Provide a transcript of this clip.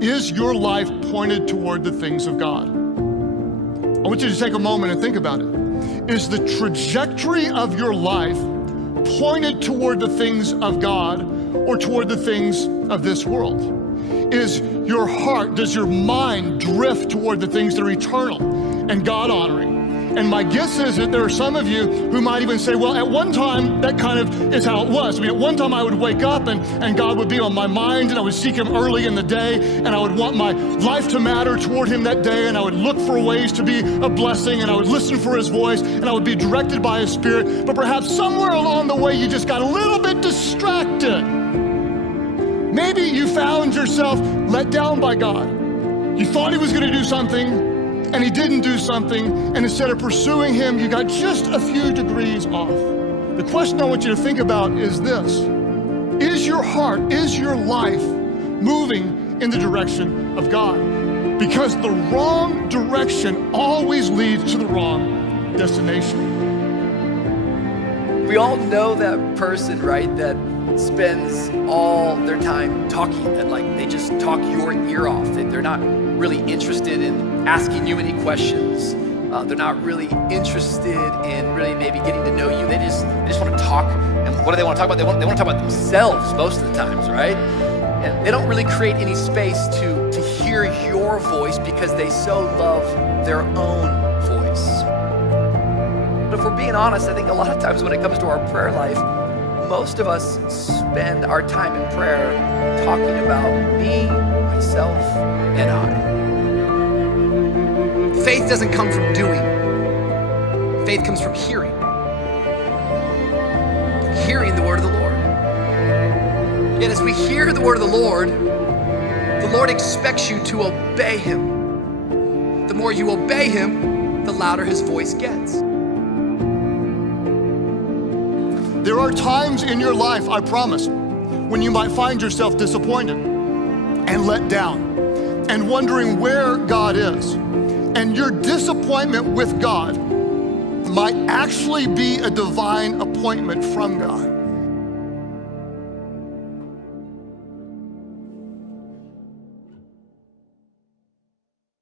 Is your life pointed toward the things of God? I want you to take a moment and think about it. Is the trajectory of your life pointed toward the things of God or toward the things of this world? Is your heart, does your mind drift toward the things that are eternal and God-honoring? And my guess is that there are some of you who might even say, well, at one time, that kind of is how it was. I mean, at one time I would wake up and God would be on my mind and I would seek him early in the day and I would want my life to matter toward him that day and I would look for ways to be a blessing and I would listen for his voice and I would be directed by his spirit. But perhaps somewhere along the way, you just got a little bit distracted. Maybe you found yourself let down by God. You thought he was going to do something, and he didn't do something, and instead of pursuing him, you got just a few degrees off. The question I want you to think about is this: is your heart, is your life moving in the direction of God? Because the wrong direction always leads to the wrong destination. We all know that person, right, that spends all their time talking, that like they just talk your ear off, and they're not really interested in asking you any questions. They're not really interested in really maybe getting to know you. They just want to talk. And what do they want to talk about? They want to talk about themselves most of the times, right? And they don't really create any space to hear your voice because they so love their own voice. But if we're being honest, I think a lot of times when it comes to our prayer life, most of us spend our time in prayer talking about me, myself, and I. Faith doesn't come from doing. Faith comes from hearing. Hearing the word of the Lord. Yet as we hear the word of the Lord expects you to obey him. The more you obey him, the louder his voice gets. There are times in your life, I promise, when you might find yourself disappointed and let down and wondering where God is. And your disappointment with God might actually be a divine appointment from God.